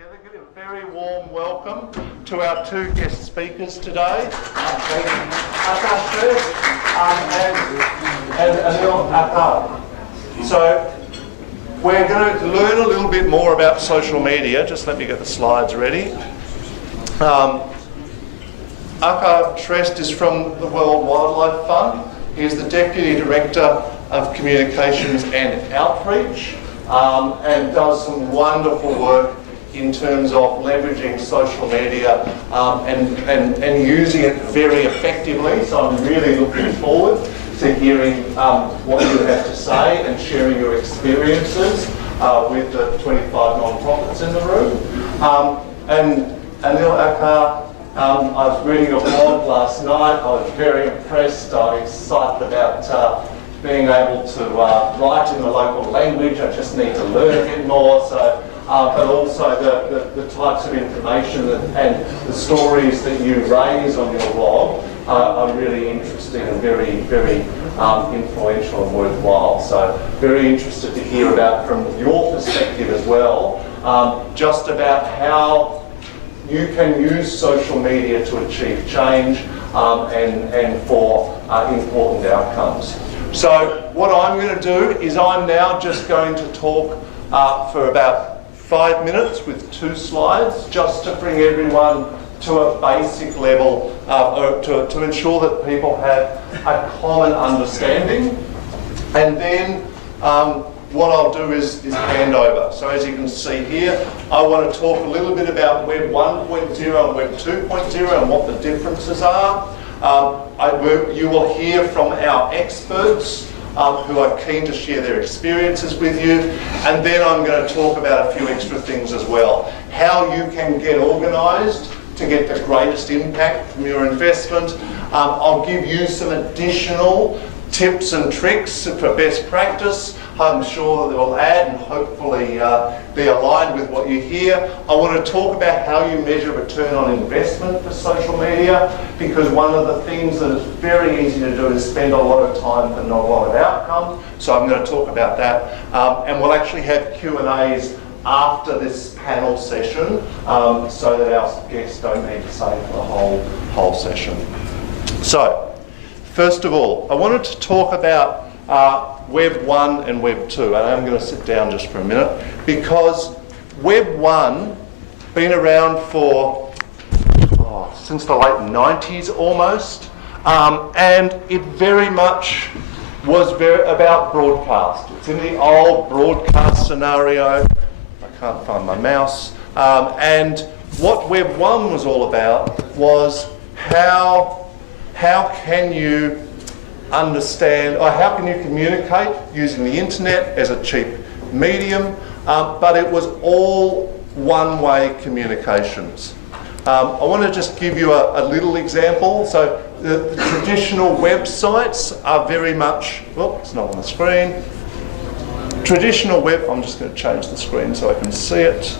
together. Give a very warm welcome to our two guest speakers today. And Anil Akar. So we're going to learn a little bit more about social media. Just let me get the slides ready. Akar Shrest is from the World Wildlife Fund. He's the Deputy Director of Communications and Outreach and does some wonderful work in terms of leveraging social media and using it very effectively. So I'm really looking forward to hearing what you have to say and sharing your experiences with the 25 non-profits in the room. And Anil Akar, I was reading your blog last night. I was very impressed. I'm excited about being able to write in the local language. I just need to learn a bit more. So, but also the types of information and the stories that you raise on your blog are really interesting and very, very influential and worthwhile. So very interested to hear about from your perspective as well, just about how you can use social media to achieve change and for important outcomes. So what I'm going to do is I'm now just going to talk for about 5 minutes with 2 slides, just to bring everyone to a basic level, to ensure that people have a common understanding. And then what I'll do is hand over. So as you can see here, I want to talk a little bit about Web 1.0 and Web 2.0 and what the differences are. You will hear from our experts who are keen to share their experiences with you. And then I'm going to talk about a few extra things as well. How you can get organised to get the greatest impact from your investment. I'll give you some additional tips and tricks for best practice. I'm sure that they'll add and hopefully be aligned with what you hear. I want to talk about how you measure return on investment for social media, because one of the things that is very easy to do is spend a lot of time for not a lot of outcome. So I'm going to talk about that. And we'll actually have Q&As after this panel session, so that our guests don't need to stay for the whole session. So, first of all, I wanted to talk about Web 1 and Web 2, and I'm going to sit down just for a minute, because Web 1 been around for since the late 90s almost, and it very much was about broadcast. It's in the old broadcast scenario. I can't find my mouse. And what Web 1 was all about was how can you understand, or how can you communicate using the internet as a cheap medium, but it was all one-way communications. I want to just give you a little example. So the traditional websites are very much, it's not on the screen. Traditional web, I'm just going to change the screen so I can see it.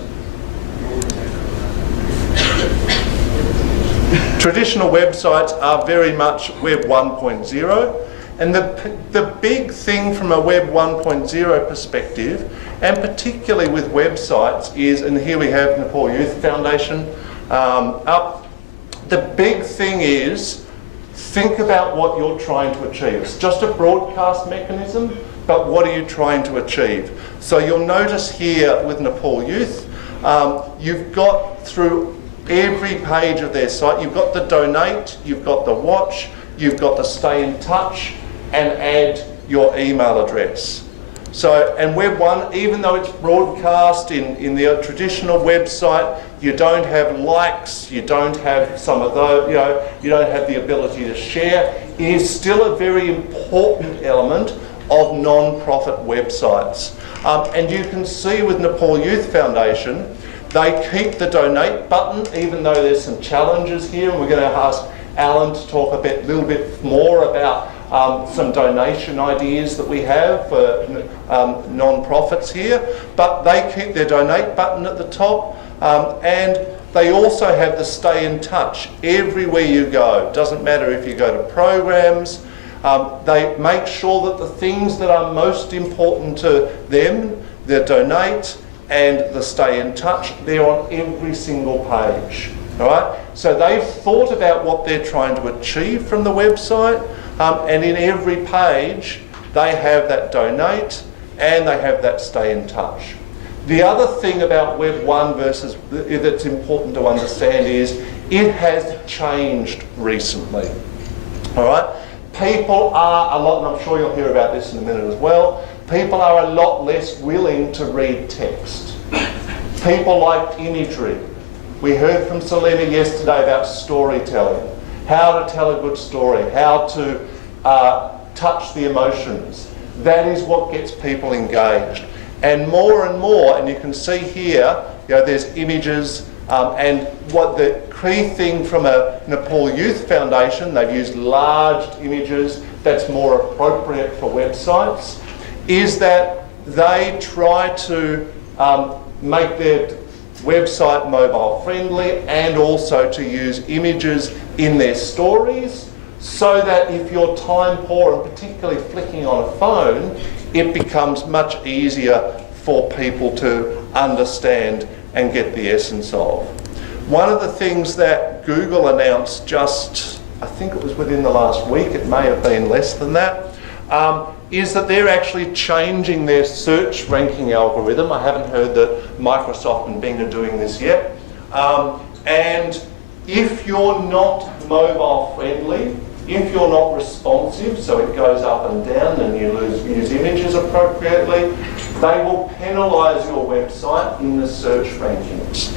Traditional websites are very much Web 1.0, and the big thing from a Web 1.0 perspective, and particularly with websites, is, and here we have Nepal Youth Foundation up, the big thing is think about what you're trying to achieve. It's just a broadcast mechanism, but what are you trying to achieve? So you'll notice here with Nepal Youth, you've got through every page of their site, you've got the donate, you've got the watch, you've got the stay in touch, and add your email address. So, and Web 1, even though it's broadcast in the traditional website, you don't have likes, you don't have some of those, you don't have the ability to share. It is still a very important element of non-profit websites. And you can see with Nepal Youth Foundation, they keep the donate button, even though there's some challenges here, and we're going to ask Alan to talk a little bit more about some donation ideas that we have for non-profits here. But they keep their donate button at the top, and they also have the stay in touch everywhere you go. Doesn't matter if you go to programs, they make sure that the things that are most important to them, their donate, and the stay in touch, they're on every single page. All right? So they've thought about what they're trying to achieve from the website, and in every page they have that donate and they have that stay in touch. The other thing about Web 1 versus that's important to understand is it has changed recently. All right? People are a lot, and I'm sure you'll hear about this in a minute as well, people are a lot less willing to read text. People like imagery. We heard from Selena yesterday about storytelling, how to tell a good story, how to touch the emotions. That is what gets people engaged. And more, and you can see here, there's images, and what the key thing from a Nepal Youth Foundation, they've used large images that's more appropriate for websites, is that they try to make their website mobile friendly and also to use images in their stories, so that if you're time poor and particularly flicking on a phone, it becomes much easier for people to understand and get the essence of. One of the things that Google announced just, I think it was within the last week, it may have been less than that, is that they're actually changing their search ranking algorithm. I haven't heard that Microsoft and Bing are doing this yet. And if you're not mobile friendly, if you're not responsive, so it goes up and down and you use images appropriately, they will penalise your website in the search rankings.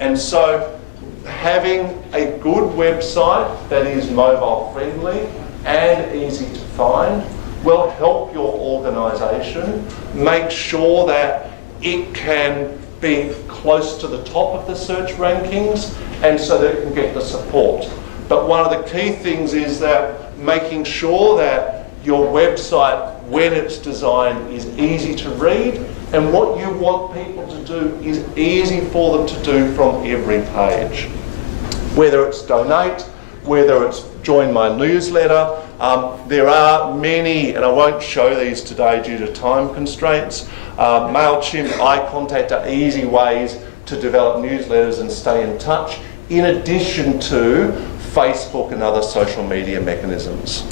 And so having a good website that is mobile friendly and easy to find will help your organisation make sure that it can be close to the top of the search rankings and so that it can get the support. But one of the key things is that making sure that your website, when it's designed, is easy to read, and what you want people to do is easy for them to do from every page. Whether it's donate, whether it's join my newsletter, there are many, and I won't show these today due to time constraints. MailChimp, iContact are easy ways to develop newsletters and stay in touch, in addition to Facebook and other social media mechanisms.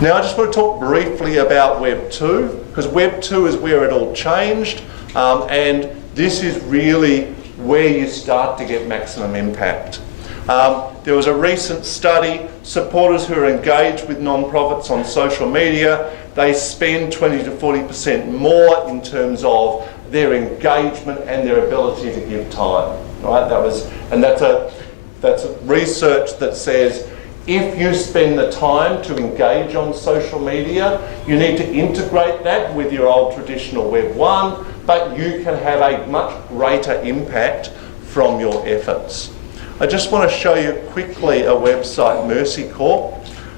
Now I just want to talk briefly about Web 2, because Web 2 is where it all changed, and this is really where you start to get maximum impact. There was a recent study, supporters who are engaged with non-profits on social media, they spend 20 to 40% more in terms of their engagement and their ability to give time. Right? That's research that says if you spend the time to engage on social media, you need to integrate that with your old traditional Web 1, but you can have a much greater impact from your efforts. I just want to show you quickly a website, Mercy Corp,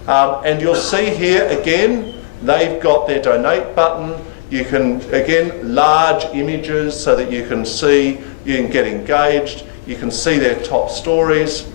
and you'll see here again, they've got their donate button. You can, again, large images so that you can see, you can get engaged, you can see their top stories.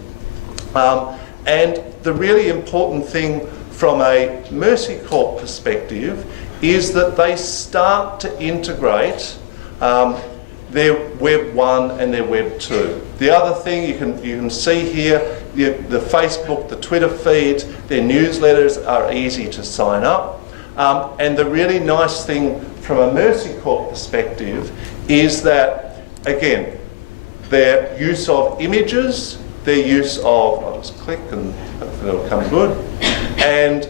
And the really important thing from a Mercy Corp perspective is that they start to integrate their Web 1 and their Web 2. The other thing you can see here, the Facebook, the Twitter feeds, their newsletters are easy to sign up. And the really nice thing from a Mercy Corp perspective is that, again, their use of images, their use of, I'll just click and hopefully it'll come good, and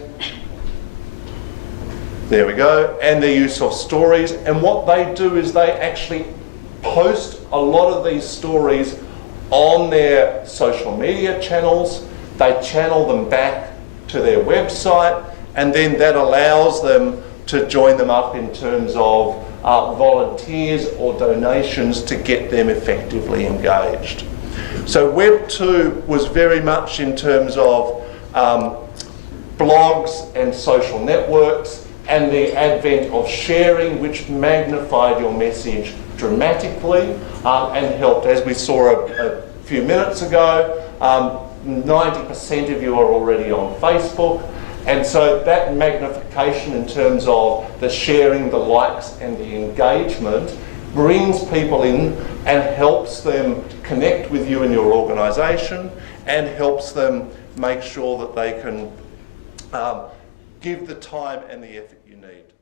there we go, and their use of stories. And what they do is they actually post a lot of these stories on their social media channels, they channel them back to their website, and then that allows them to join them up in terms of volunteers or donations to get them effectively engaged. So Web 2 was very much in terms of blogs and social networks and the advent of sharing, which magnified your message dramatically and helped, as we saw a few minutes ago, 90% of you are already on Facebook, And so that magnification in terms of the sharing, the likes and the engagement brings people in and helps them connect with you and your organisation, and helps them make sure that they can give the time and the effort you need.